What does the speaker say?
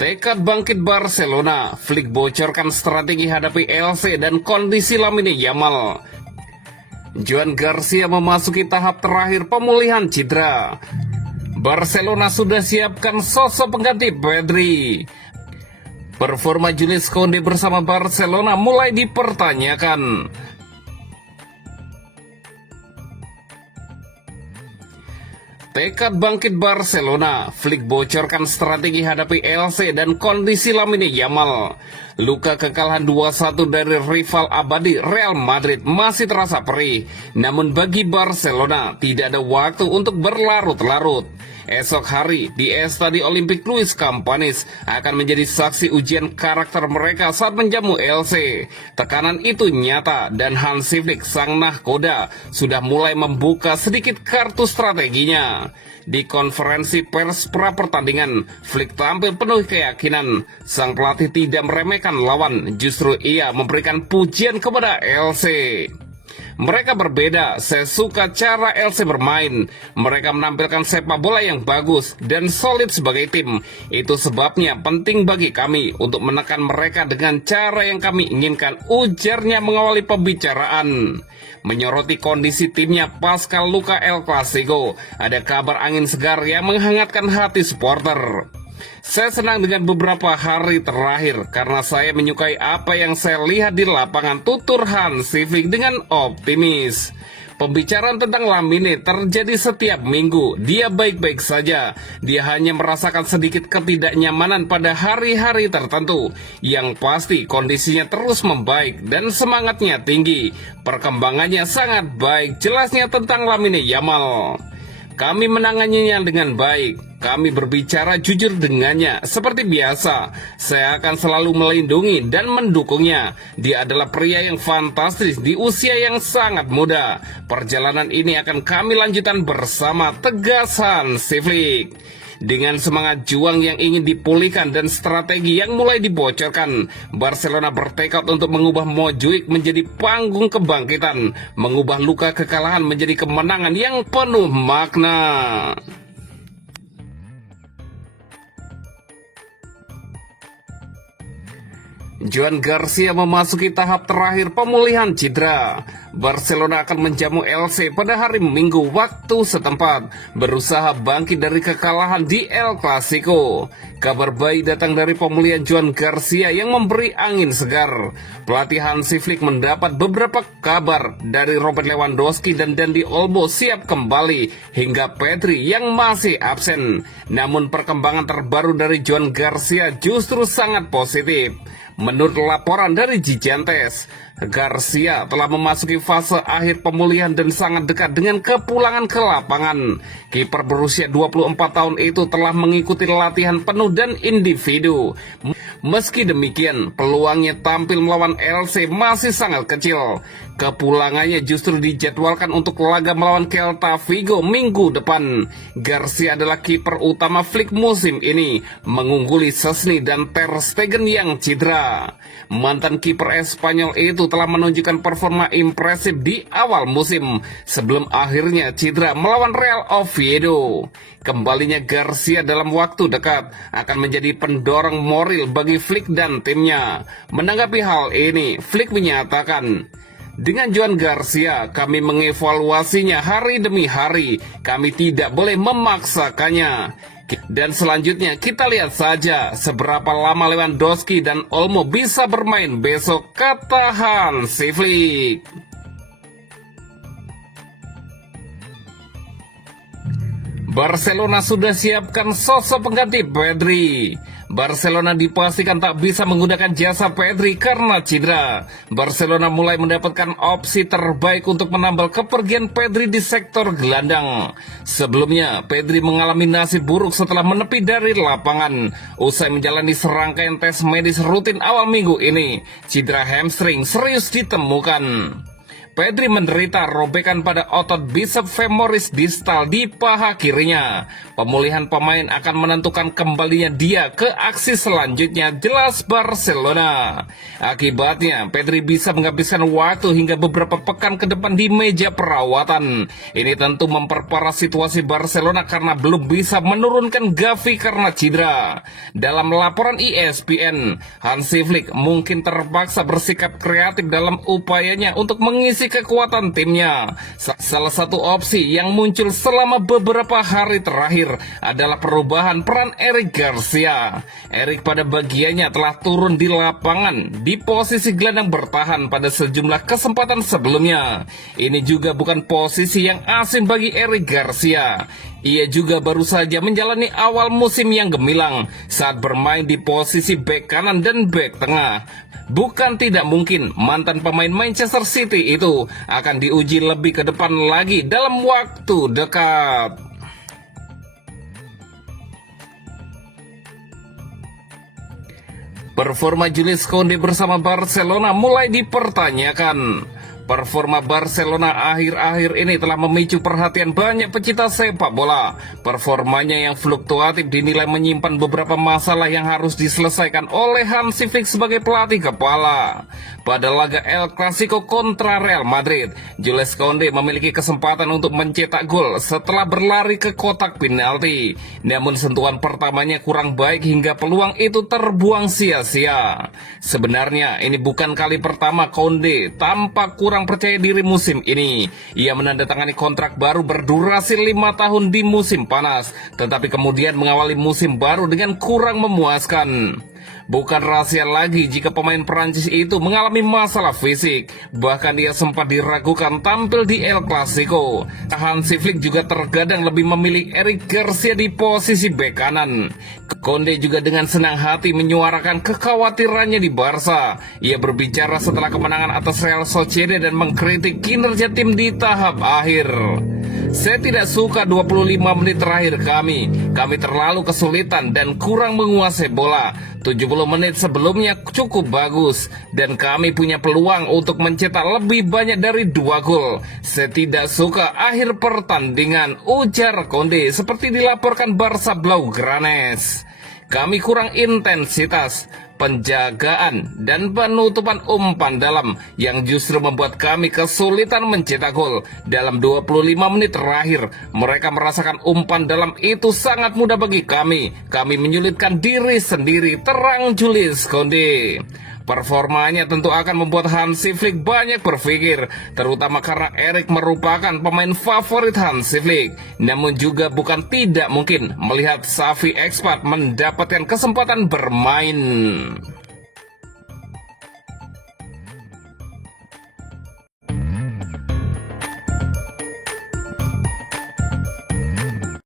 Tekad bangkit Barcelona, Flick bocorkan strategi hadapi LC dan kondisi Lamine Yamal. Joan Garcia memasuki tahap terakhir pemulihan cedera. Barcelona sudah siapkan sosok pengganti Pedri. Performa Jules Koundé bersama Barcelona mulai dipertanyakan. Tekad bangkit Barcelona, Flick bocorkan strategi hadapi LC dan kondisi Lamine Yamal. Luka kekalahan 2-1 dari rival abadi Real Madrid masih terasa perih. Namun bagi Barcelona tidak ada waktu untuk berlarut-larut. Esok hari di Estadio Olympic Luis Campanis akan menjadi saksi ujian karakter mereka saat menjamu LC. Tekanan itu nyata dan Hansi Flick sang nahkoda sudah mulai membuka sedikit kartu strateginya. Di konferensi pers pra pertandingan, Flick tampil penuh keyakinan. Sang pelatih tidak meremehkan lawan, justru ia memberikan pujian kepada LC. Mereka berbeda, saya suka cara LC bermain. Mereka menampilkan sepak bola yang bagus dan solid sebagai tim. Itu sebabnya penting bagi kami untuk menekan mereka dengan cara yang kami inginkan, ujarnya mengawali pembicaraan. Menyoroti kondisi timnya pasca luka El Clasico, ada kabar angin segar yang menghangatkan hati supporter. Saya senang dengan beberapa hari terakhir karena saya menyukai apa yang saya lihat di lapangan, tutur Hansi Flick dengan optimis. Pembicaraan tentang Lamine terjadi setiap minggu. Dia baik-baik saja. Dia hanya merasakan sedikit ketidaknyamanan pada hari-hari tertentu. Yang pasti kondisinya terus membaik dan semangatnya tinggi. Perkembangannya sangat baik, jelasnya tentang Lamine Yamal. Kami menanganinya dengan baik. Kami berbicara jujur dengannya. Seperti biasa, saya akan selalu melindungi dan mendukungnya. Dia adalah pria yang fantastis di usia yang sangat muda. Perjalanan ini akan kami lanjutkan bersama, tegas Hansi Flick. Dengan semangat juang yang ingin dipulihkan dan strategi yang mulai dibocorkan, Barcelona bertekad untuk mengubah Montjuic menjadi panggung kebangkitan, mengubah luka kekalahan menjadi kemenangan yang penuh makna. Joan Garcia memasuki tahap terakhir pemulihan cedera. Barcelona akan menjamu LC pada hari Minggu waktu setempat, berusaha bangkit dari kekalahan di El Clasico. Kabar baik datang dari pemulihan Joan Garcia yang memberi angin segar. Pelatih Hansi Flick mendapat beberapa kabar dari Robert Lewandowski dan Dani Olmo siap kembali, hingga Pedri yang masih absen. Namun perkembangan terbaru dari Joan Garcia justru sangat positif. Menurut laporan dari Gigantes, Garcia telah memasuki fase akhir pemulihan dan sangat dekat dengan kepulangan ke lapangan. Kiper berusia 24 tahun itu telah mengikuti latihan penuh dan individu. Meski demikian, peluangnya tampil melawan LC masih sangat kecil. Kepulangannya justru dijadwalkan untuk laga melawan Celta Vigo minggu depan. Garcia adalah kiper utama Flick musim ini, mengungguli Szczesny dan Ter Stegen yang cedera. Mantan kiper Espanyol itu telah menunjukkan performa impresif di awal musim, sebelum akhirnya cedera melawan Real Oviedo. Kembalinya Garcia dalam waktu dekat akan menjadi pendorong moral bagi Flick dan timnya. Menanggapi hal ini, Flick menyatakan, dengan Joan Garcia, kami mengevaluasinya hari demi hari. Kami tidak boleh memaksakannya. Dan selanjutnya kita lihat saja seberapa lama Lewandowski dan Olmo bisa bermain besok, kata Hansi Flick. Barcelona sudah siapkan sosok pengganti Pedri. Barcelona dipastikan tak bisa menggunakan jasa Pedri karena cedera. Barcelona mulai mendapatkan opsi terbaik untuk menambal kepergian Pedri di sektor gelandang. Sebelumnya, Pedri mengalami nasib buruk setelah menepi dari lapangan. Usai menjalani serangkaian tes medis rutin awal minggu ini, cedera hamstring serius ditemukan. Pedri menderita robekan pada otot bicep femoris distal di paha kirinya. Pemulihan pemain akan menentukan kembalinya dia ke aksi selanjutnya, jelas Barcelona. Akibatnya, Pedri bisa menghabiskan waktu hingga beberapa pekan ke depan di meja perawatan. Ini tentu memperparah situasi Barcelona karena belum bisa menurunkan Gavi karena cedera. Dalam laporan ESPN, Hansi Flick mungkin terpaksa bersikap kreatif dalam upayanya untuk mengisi kekuatan timnya. Salah satu opsi yang muncul selama beberapa hari terakhir adalah perubahan peran Eric Garcia. Eric pada bagiannya telah turun di lapangan di posisi gelandang bertahan pada sejumlah kesempatan sebelumnya. Ini juga bukan posisi yang asing bagi Eric Garcia. Ia juga baru saja menjalani awal musim yang gemilang saat bermain di posisi bek kanan dan bek tengah. Bukan tidak mungkin mantan pemain Manchester City itu akan diuji lebih ke depan lagi dalam waktu dekat. Performa Jules Koundé bersama Barcelona mulai dipertanyakan. Performa Barcelona akhir-akhir ini telah memicu perhatian banyak pecinta sepak bola. Performanya yang fluktuatif dinilai menyimpan beberapa masalah yang harus diselesaikan oleh Hansi Flick sebagai pelatih kepala. Pada laga El Clasico kontra Real Madrid, Jules Koundé memiliki kesempatan untuk mencetak gol setelah berlari ke kotak penalti. Namun sentuhan pertamanya kurang baik hingga peluang itu terbuang sia-sia. Sebenarnya ini bukan kali pertama Koundé tampak kurang percaya diri musim ini. Ia menandatangani kontrak baru berdurasi 5 tahun di musim panas, tetapi kemudian mengawali musim baru dengan kurang memuaskan. Bukan rahasia lagi jika pemain Perancis itu mengalami masalah fisik. Bahkan dia sempat diragukan tampil di El Clasico. Hansi Flick juga terkadang lebih memilih Eric Garcia di posisi bek kanan. Koundé juga dengan senang hati menyuarakan kekhawatirannya di Barca. Ia berbicara setelah kemenangan atas Real Sociedad dan mengkritik kinerja tim di tahap akhir. Saya tidak suka 25 menit terakhir kami. Kami terlalu kesulitan dan kurang menguasai bola. 70 menit sebelumnya cukup bagus. Dan kami punya peluang untuk mencetak lebih banyak dari 2 gol. Saya tidak suka akhir pertandingan, ujar Koundé seperti dilaporkan Barça Blaugranes. Kami kurang intensitas, penjagaan, dan penutupan umpan dalam yang justru membuat kami kesulitan mencetak gol. Dalam 25 menit terakhir, mereka merasakan umpan dalam itu sangat mudah bagi kami. Kami menyulitkan diri sendiri, terang Jules Koundé. Performanya tentu akan membuat Hansi Flick banyak berpikir, terutama karena Eric merupakan pemain favorit Hansi Flick. Namun juga bukan tidak mungkin melihat Xavi expat mendapatkan kesempatan bermain.